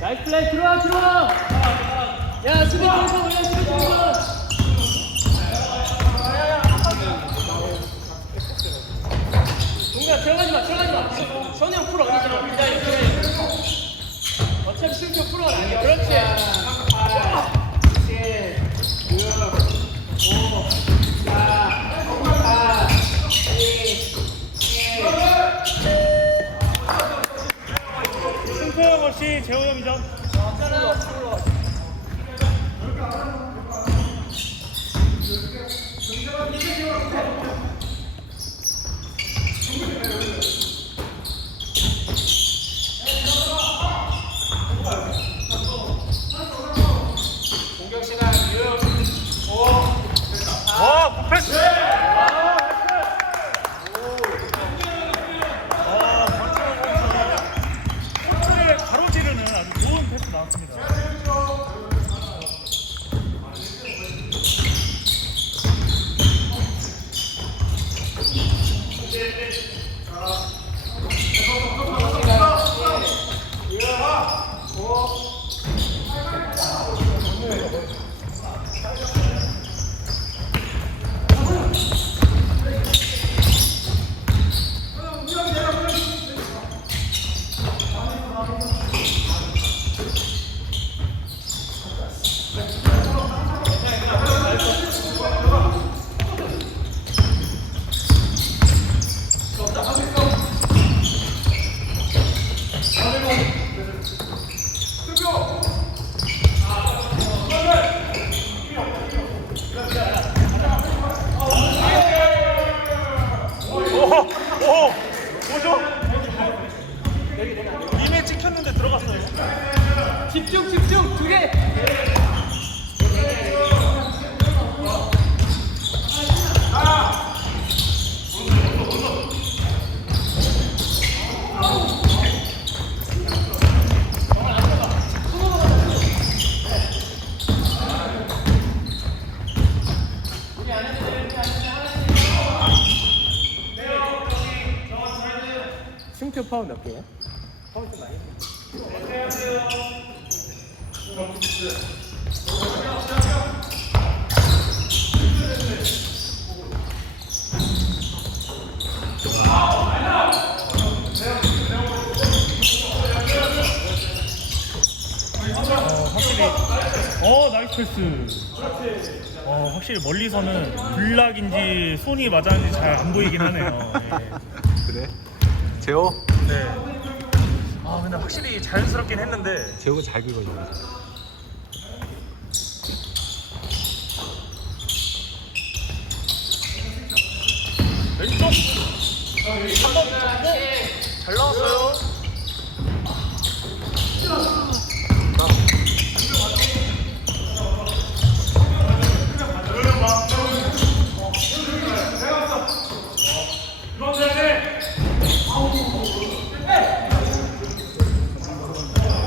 나이스 플레이 들어와 들어와 야 수비 공성 야 수비 공성 동가 들어가지 마 들어가지 마. 선이 형 풀어 그러지 마 기다려 기다려. 어차피 실격 풀어 그렇지. এখন কখন 이미 찍혔는데 들어갔어요. 집중 집중 두 개. 승표 파울 몇 개야? 파울 좀 많이. 어, 확실히 어 나이스 패스 어 확실히 멀리서는 블락인지 손이 맞았는지 잘 안 보이긴 하네요 그래? 예. 네. 아 근데 확실히 자연스럽긴 했는데 재호가 잘 긁어줘. 왼쪽 한번 잡고 잘 나왔어요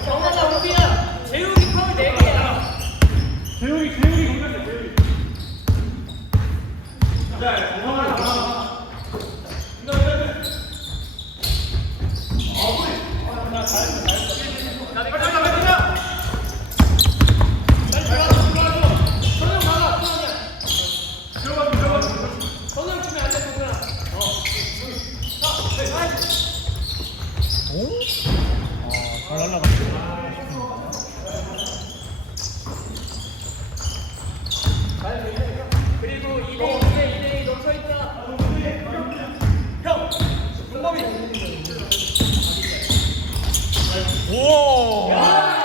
정하나 우비야. 재욱이 파울 네 개야. 재욱이 재욱이 공격해 재욱이 선영 주면 안 돼, 동현아. 오? 아잘 날라갔네 그리고 2대 2대 2대 2 넘쳐 있다. 형, 용범이. 우와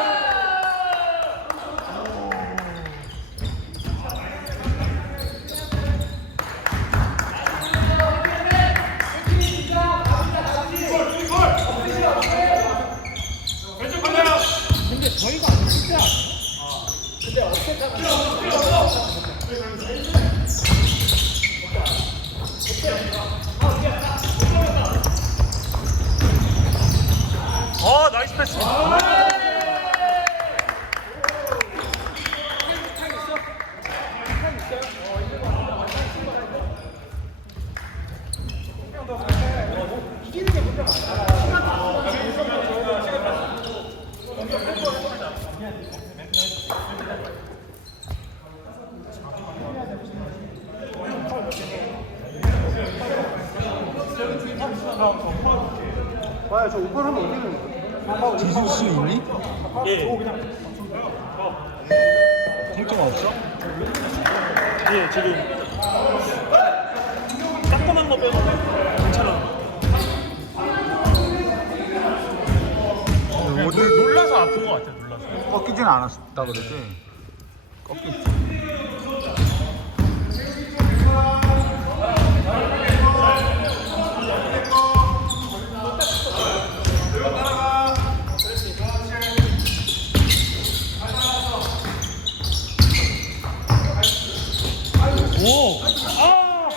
근데 저희가 안 진짜. 근데 어떻게 하면 아 나이스 패스 와야 저 오빠 하면 어디 되는 거야? 지수 씨 있니? 예. 통증 없어? 예, 지금 따끔한 거 빼고 괜찮아. 놀, 놀라서 아픈 거 같아, 놀라서. 꺾이진 않았다 그러지? 꺾였지. 오! 아!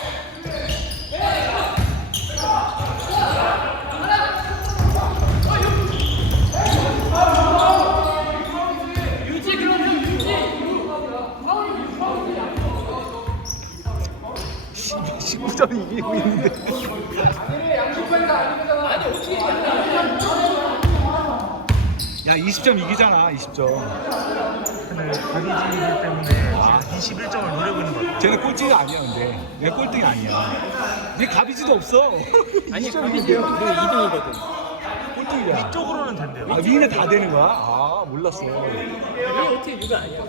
유지 그러면 유지. 19점이 이기고 있는데. 아니 어떻게 야 20점 이기잖아 20점. 근데 가비지 때문에 지금 21점을 노리고 있는 것 같아. 쟤네 꼴찌가 아니야 근데. 얘 꼴등이 아니야. 얘 가비지도 없어. 아니 20점 가비지. 우리 2등이거든. 꼴등이야. 이쪽으로는 된대요. 아 위는 다 되는 거야? 아 몰랐어. 왜 어떻게 유가 아니야?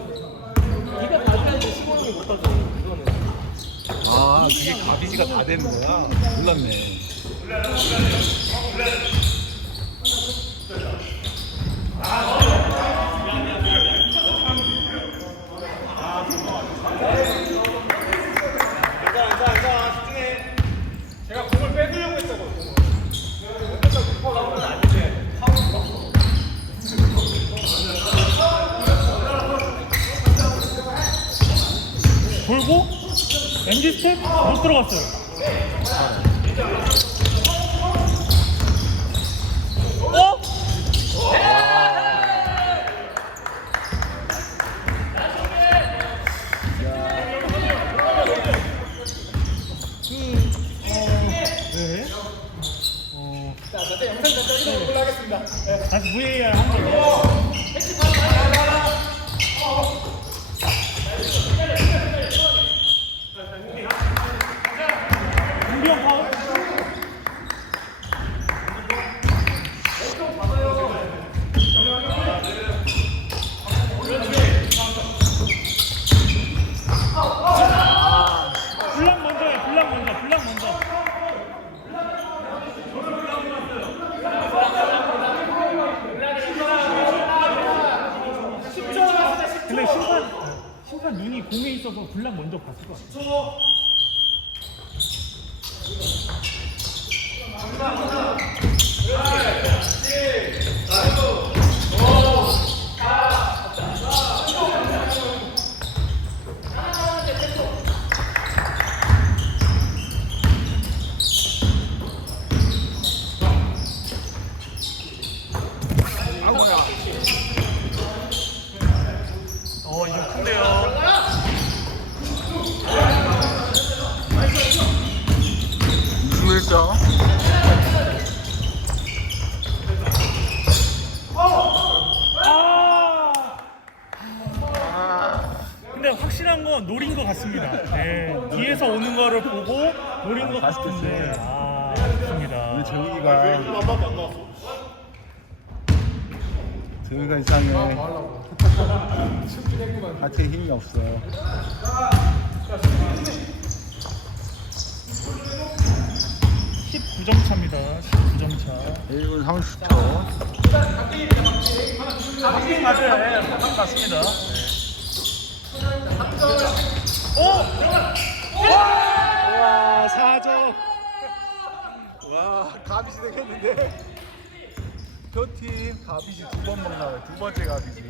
네가 가져야지 시공이 못 가져. 아 그게 가비지가 다 되는 거야? 몰랐네. 好。 공에 있어서 블락 먼저 봤을 것 같아. 어 이거 큰데요. 스물점. 아. 근데 확실한 건 노린 것 같습니다. 네, 뒤에서 오는 거를 보고 노린 것 같은데. 아, 아쉽습니다. 우리 재욱이가 재욱이가 이상해. 하체에 힘이 없어. 19점 차입니다. 19점 차. 1분 30초. 확인 맞아요. 예, 맞습니다. 오! 와 4점. 와 가비지 되겠는데. 표팀 가비지 두 번 먹나요? 두 번째 가비지.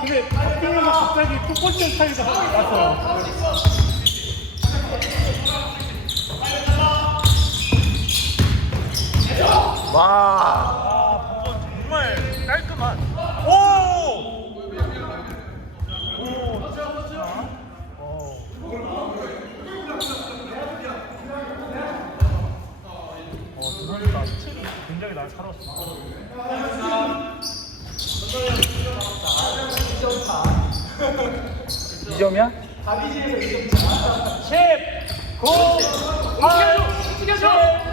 근데 박빙하면 갑자기 첫 번째 스타일가 왔어요. 와. 아, 정말 깔끔한. 오! 오, 자. 어. 어, 스틸이 굉장히 날 살았어. 이점이야? 10, 9, 8, 7, 6,